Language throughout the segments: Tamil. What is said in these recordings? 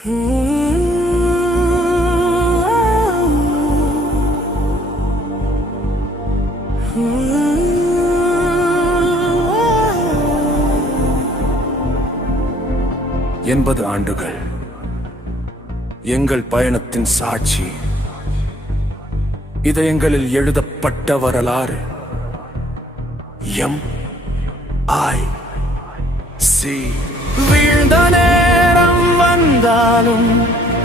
80 ஆண்டுகள் எங்கள் பயணத்தின் சாட்சி. இதயங்களில் எழுதப்பட்ட வரலாறு. MIC. வீழ்ந்த நேரம் வந்தாலும்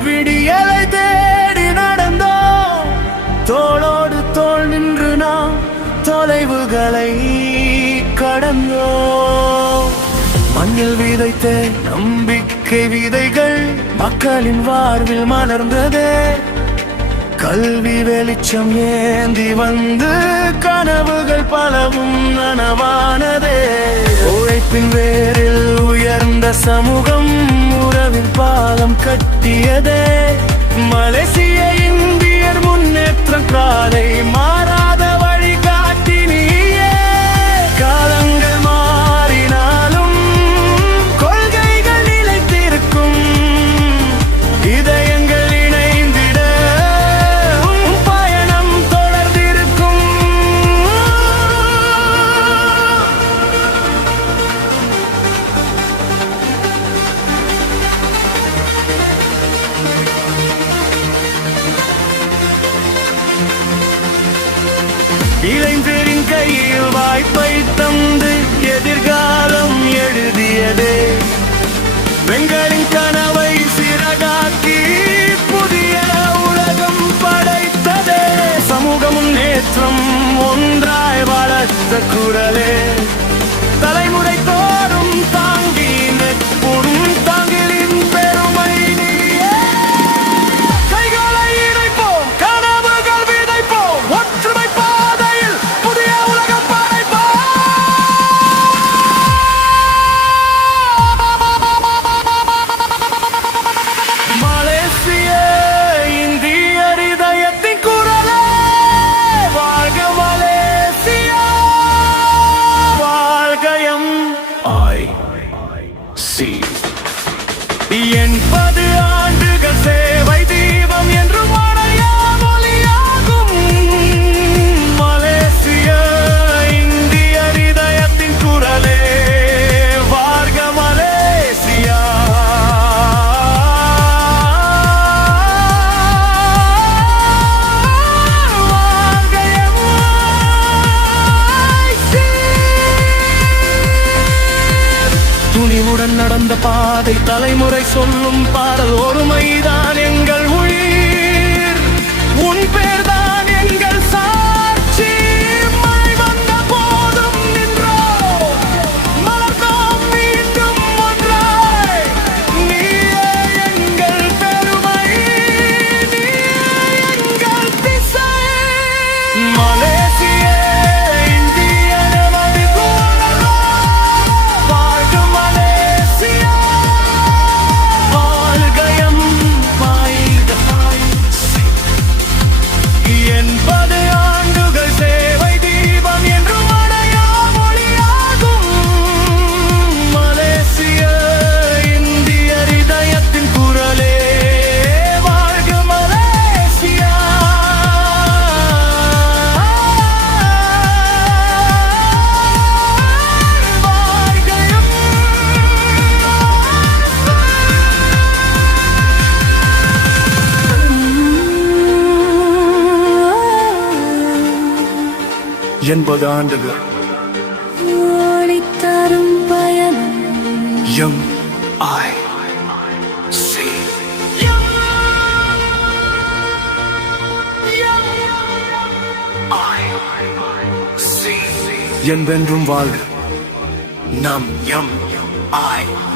விடியலை தேடி நடந்தோம். தோளோடு தோள் நின்று நாம் தொலைவுகளை கடந்தோம். மண்ணில் விதைத்த நம்பிக்கை விதைகள் மக்களின் வாழ்வில் மலர்ந்ததே. கல்வி வெளிச்சம் ஏந்தி வந்து கனவுகள் பலவும் நனவானதே. உழைப்பின் வேரில் உயர்ந்த சமூகம் உறவின் பாலம் கட்டியதே. மலேசிய இந்தியர் முன்னேற்றம் காலை மாறாத வழிகாட்டி நீயே. காலங்கள் மாறினாலும் கொள்கைகள் நிலைத்திருக்கும். இதயங்கள் இணைந்திட உன் பயணம் தொடர்ந்திருக்கும். இளைஞரின் கையில் வாய்ப்பை தந்து எதிர்காலம் எழுதியதே. பெண்களின் கனவை சிறகாக்கி புதிய உலகம் படைத்ததே. சமூக முன்னேற்றம் ஒன்றாய் வளர்த்த குரலே. தலைமுறை தோறும் தாங்கி நிற்கும் தாங்கிலின் பெருமை நீயே. கைகளை இணைப்போம், கனவுகள் விதைப்போம், ஒற்றுமை பாதையில் புதிய உலகம் படைப்போம். மலேசிய இந்தியர் இதயத்தின் குரலே. வாழ்க மலேசியா, வாழ்க MIC. 80 ஆண்டுகள் சேவை தீபம் என்று மறையா மொழியாகும். மலேசிய இந்தியர் இதயத்தின் குரலே. வாழ்க மலேசியா, வாழ்க MIC. துணிவுடன் நடந்த பாதை தலைமுறை சொல்லும் பாடல். ஒருமைதான் எங்கள் உயிர், உன் பேர்தான் எங்கள் சாட்சி. மழை வந்த போதும் நின்றோம், மலர்ந்தோம் மீண்டும் ஒன்றாய். நீயே எங்கள் பெருமை, நீயே எங்கள் திசை. மலேசிய இந்திய நமது குரல். வாழ்க மலேசியா, வாழ்க MIC. 80 ஆண்டுகள் சேவை தீபம் என்று மடையா மொழியாகும். மலேசிய இந்தியர் இதயத்தின் குரலே. வாழ்க மலேசியா, வாழ்க எண்பது ஆண்டுகள் ஓடித்தரும் பயணம். MIC. என்பென்றும் வாழ்க நம் MIC.